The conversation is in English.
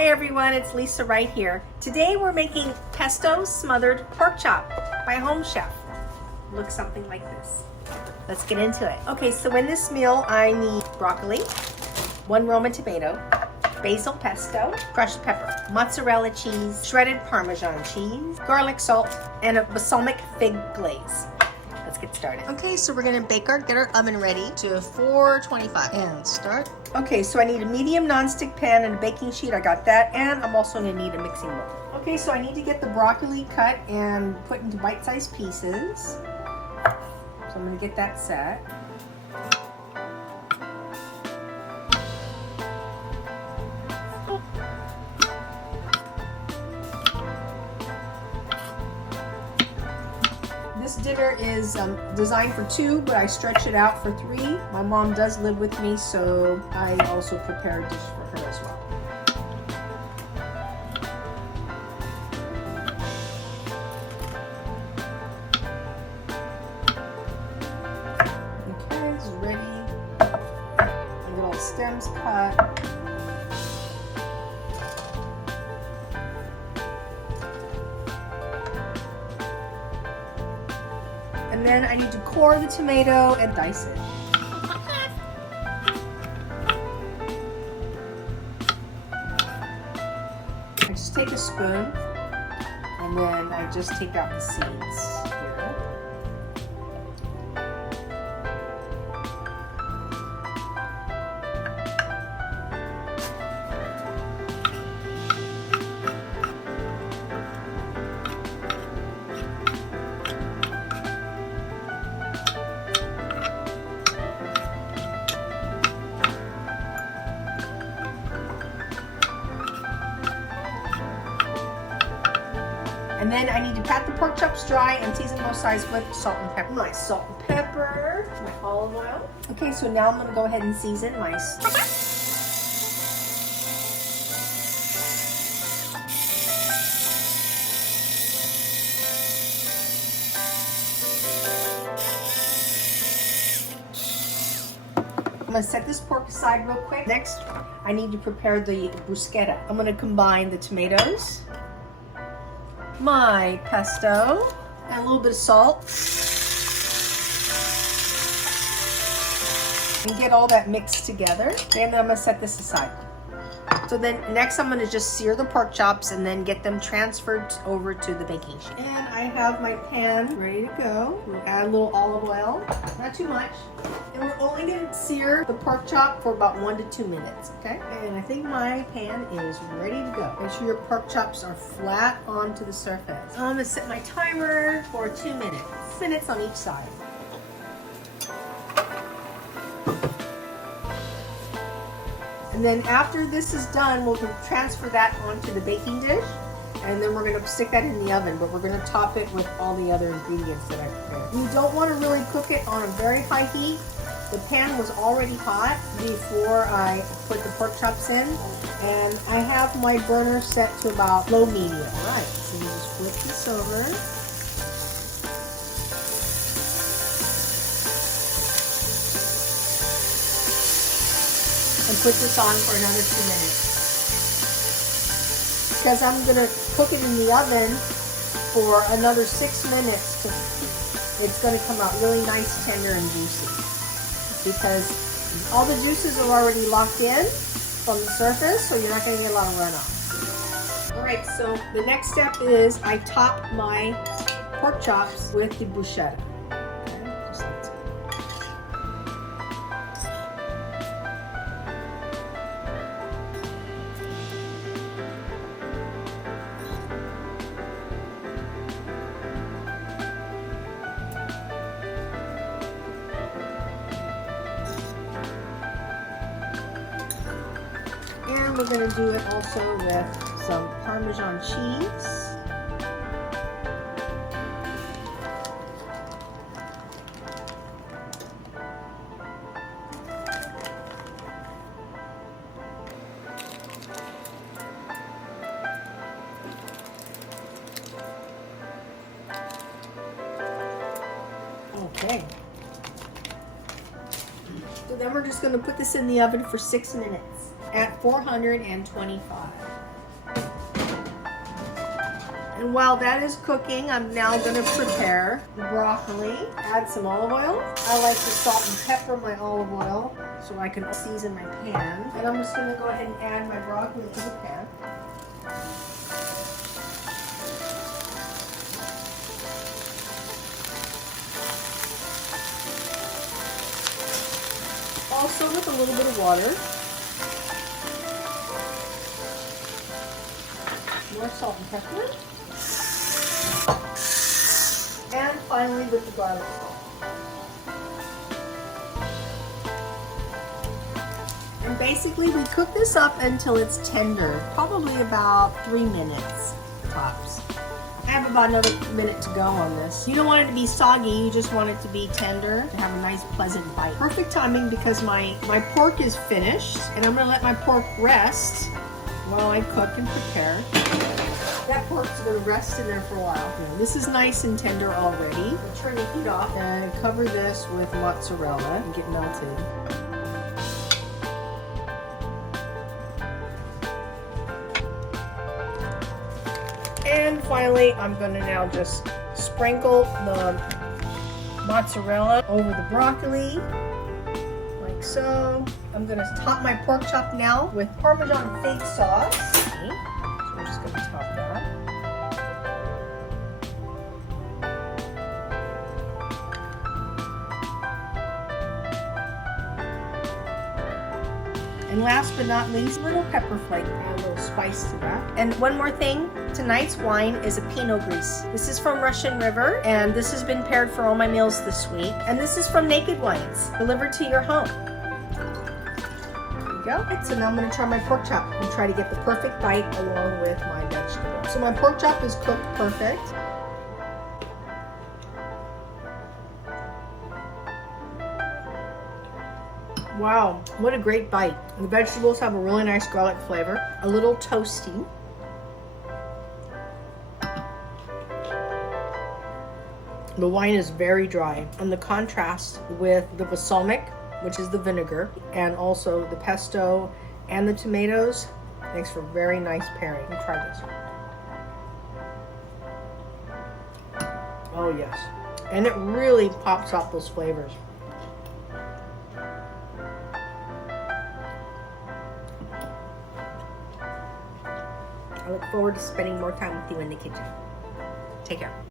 Hi everyone, it's Lisa right here. Today we're making Pesto Smothered Pork Chop by Home Chef. Looks something like this. Let's get into it. Okay, so in this meal I need broccoli, 1 Roma tomato, basil pesto, crushed pepper, mozzarella cheese, shredded Parmesan cheese, garlic salt, and a balsamic fig glaze. Let's get started. Okay, so we're gonna get our oven ready to 425 and start. Okay, so I need a medium nonstick pan and a baking sheet. I got that, and I'm also gonna need a mixing bowl. Okay, so I need to get the broccoli cut and put into bite-sized pieces. So I'm gonna get that set. This dinner is designed for 2, but I stretch it out for 3. My mom does live with me, so I also prepare a dish for her as well. Okay, it's ready. I get all the stems cut. And then I need to core the tomato and dice it. I just take a spoon and then I just take out the seeds here. And then I need to pat the pork chops dry and season both sides with salt and pepper. My salt and pepper, my olive oil. Okay, so now I'm gonna go ahead and season my I'm gonna set this pork aside real quick. Next, I need to prepare the bruschetta. I'm gonna combine the tomatoes, my pesto, and a little bit of salt, and get all that mixed together. And then I'm gonna set this aside. So then next I'm gonna just sear the pork chops and then get them transferred over to the baking sheet. And I have my pan ready to go. We'll add a little olive oil, not too much. And we're only gonna sear the pork chop for about 1 to 2 minutes, okay? And I think my pan is ready to go. Make sure your pork chops are flat onto the surface. I'm gonna set my timer for 2 minutes. Minutes on each side. And then after this is done, we'll transfer that onto the baking dish. And then we're gonna stick that in the oven, but we're gonna top it with all the other ingredients that I prepared. You don't wanna really cook it on a very high heat. The pan was already hot before I put the pork chops in. And I have my burner set to about low medium. All right, so you just flip this over. And put this on for another 2 minutes. Because I'm gonna cook it in the oven for another 6 minutes. It's gonna come out really nice, tender, and juicy. Because all the juices are already locked in from the surface, so you're not gonna get a lot of runoff. All right, so the next step is I top my pork chops with the bruschetta. And we're going to do it also with some Parmesan cheese. Okay. So then we're just going to put this in the oven for 6 minutes. at 425. And while that is cooking, I'm now going to prepare the broccoli. Add some olive oil. I like to salt and pepper my olive oil so I can season my pan. And I'm just going to go ahead and add my broccoli to the pan. Also with a little bit of water. More salt and pepper. And finally with the garlic salt. And basically we cook this up until it's tender, probably about 3 minutes tops. I have about another minute to go on this. You don't want it to be soggy, you just want it to be tender, to have a nice pleasant bite. Perfect timing because my pork is finished, and I'm gonna let my pork rest while I cook and prepare. That pork's gonna rest in there for a while. This is nice and tender already. I'll turn the heat off and cover this with mozzarella and get melted. And finally, I'm gonna now just sprinkle the mozzarella over the broccoli, like so. I'm gonna top my pork chop now with Parmesan fig sauce. So I'm just gonna top that. And last but not least, a little pepper flake, add a little spice to that. And one more thing, tonight's wine is a Pinot Gris. This is from Russian River, and this has been paired for all my meals this week. And this is from Naked Wines, delivered to your home. There you go. So now I'm gonna try my pork chop and try to get the perfect bite along with my vegetables. So my pork chop is cooked perfect. Wow, what a great bite. The vegetables have a really nice garlic flavor, a little toasty. The wine is very dry, and the contrast with the balsamic, which is the vinegar, and also the pesto and the tomatoes makes for a very nice pairing. Let me try this. Oh yes, and it really pops out those flavors. I look forward to spending more time with you in the kitchen. Take care.